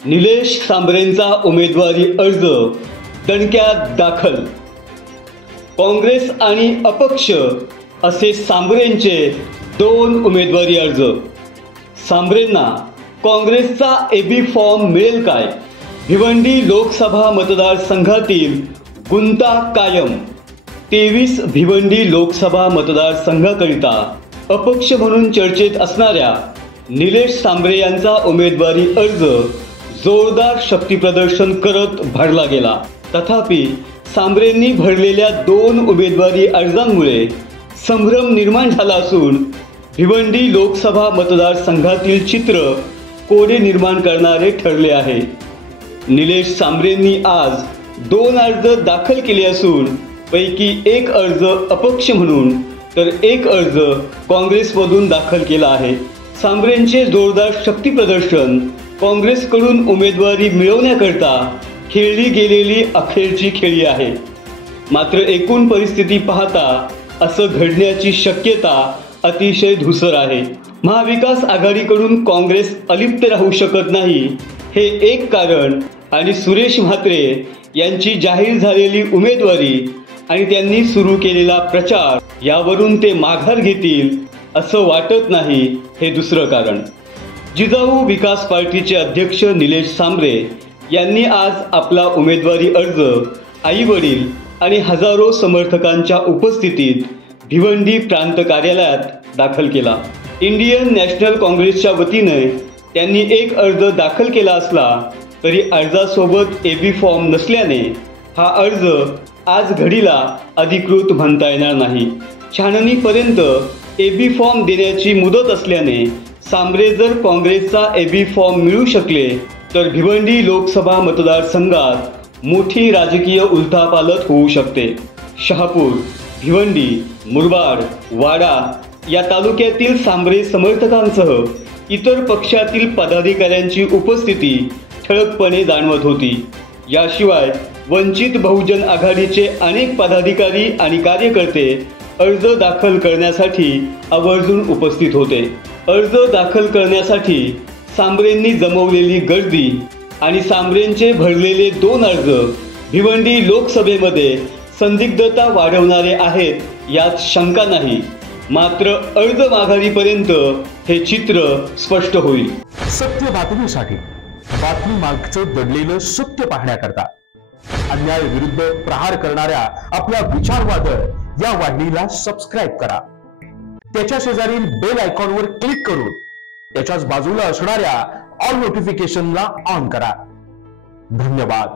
निलेश सांबरेंचा उमेदवारी अर्ज दणक्यात दाखल। काँग्रेस आणि अपक्ष असे सांबरेंचे 2 उमेदवारी अर्ज। सांबरेंना काँग्रेसचा एबी फॉर्म मिळेल काय? भिवंडी लोकसभा मतदारसंघातील गुंता कायम। 23 भिवंडी लोकसभा मतदारसंघाकरिता अपक्ष म्हणून चर्चेत असणाऱ्या निलेश सांबरे यांचा उमेदवारी अर्ज जोरदार शक्तीप्रदर्शन करत भरला गेला। तथापि सांबरेंनी भरलेल्या 2 उमेदवारी अर्जांमुळे संभ्रम निर्माण झाला असून भिवंडी लोकसभा मतदारसंघातील चित्र कोडे निर्माण करणारे ठरले आहे। निलेश सांबरेंनी आज 2 अर्ज दाखल केले असून पैकी 1 अर्ज अपक्ष म्हणून तर 1 अर्ज काँग्रेसमधून दाखल केला आहे। सांबरेंचे जोरदार शक्ती प्रदर्शन काँग्रेसकडून उमेदवारी मिळवण्याकरता खेळली गेलेली अखेरची खेळी आहे। मात्र एकूण परिस्थिती पाहता असं घडण्याची शक्यता अतिशय धूसर आहे। महाविकास आघाडीकडून काँग्रेस अलिप्त राहू शकत नाही हे एक कारण आणि सुरेश म्हात्रे यांची जाहीर झालेली उमेदवारी आणि त्यांनी सुरू केलेला प्रचार यावरून ते माघार घेतील असं वाटत नाही हे दुसरं कारण। जिजाऊ विकास पार्टीचे अध्यक्ष निलेश सांबरे यांनी आज आपला उमेदवारी अर्ज आई-वडील आणि हजारो समर्थकांच्या उपस्थितीत भिवंडी प्रांत कार्यालयात दाखल केला। इंडियन नॅशनल काँग्रेसच्या वतीने त्यांनी 1 अर्ज दाखल केला असला तरी अर्जासोबत एबी फॉर्म नसल्याने हा अर्ज आज घडीला अधिकृत म्हणता येणार नाही। छाननीपर्यंत एबी फॉर्म देण्याची मुदत असल्याने सांबरे जर काँग्रेसचा एबी फॉर्म मिळू शकले तर भिवंडी लोकसभा मतदारसंघात मोठी राजकीय उलथापालथ होऊ शकते। शहापूर, भिवंडी, मुरबाड, वाडा या तालुक्यातील सांबरे समर्थकांसह इतर पक्षातील पदाधिकाऱ्यांची उपस्थिती ठळकपणे जाणवत होती। याशिवाय वंचित बहुजन आघाडीचे अनेक पदाधिकारी आणि कार्यकर्ते अर्ज दाखल करण्यासाठी आवर्जून उपस्थित होते। अर्ज दाखल करण्यासाठी सांबरेंनी जमवलेली गर्दी आणि सांबरेंचे भरलेले 2 अर्ज भिवंडी लोकसभेमध्ये संदिग्धता वाढवणारे आहेत यात शंका नाही। मात्र अर्ज माघारीपर्यंत हे चित्र स्पष्ट होईल। सत्य बातमीसाठी बातमी मागचं दडलेलं सत्य पाहण्याकरता अन्याय विरुद्ध प्रहार करणाऱ्या आपल्या विचारवादळ या वाहिनीला सबस्क्राईब करा। त्याच्या शेजारील बेल आयकॉनवर क्लिक करून त्याच्याच बाजूला असणाऱ्या ऑल नोटिफिकेशनला ऑन करा। धन्यवाद।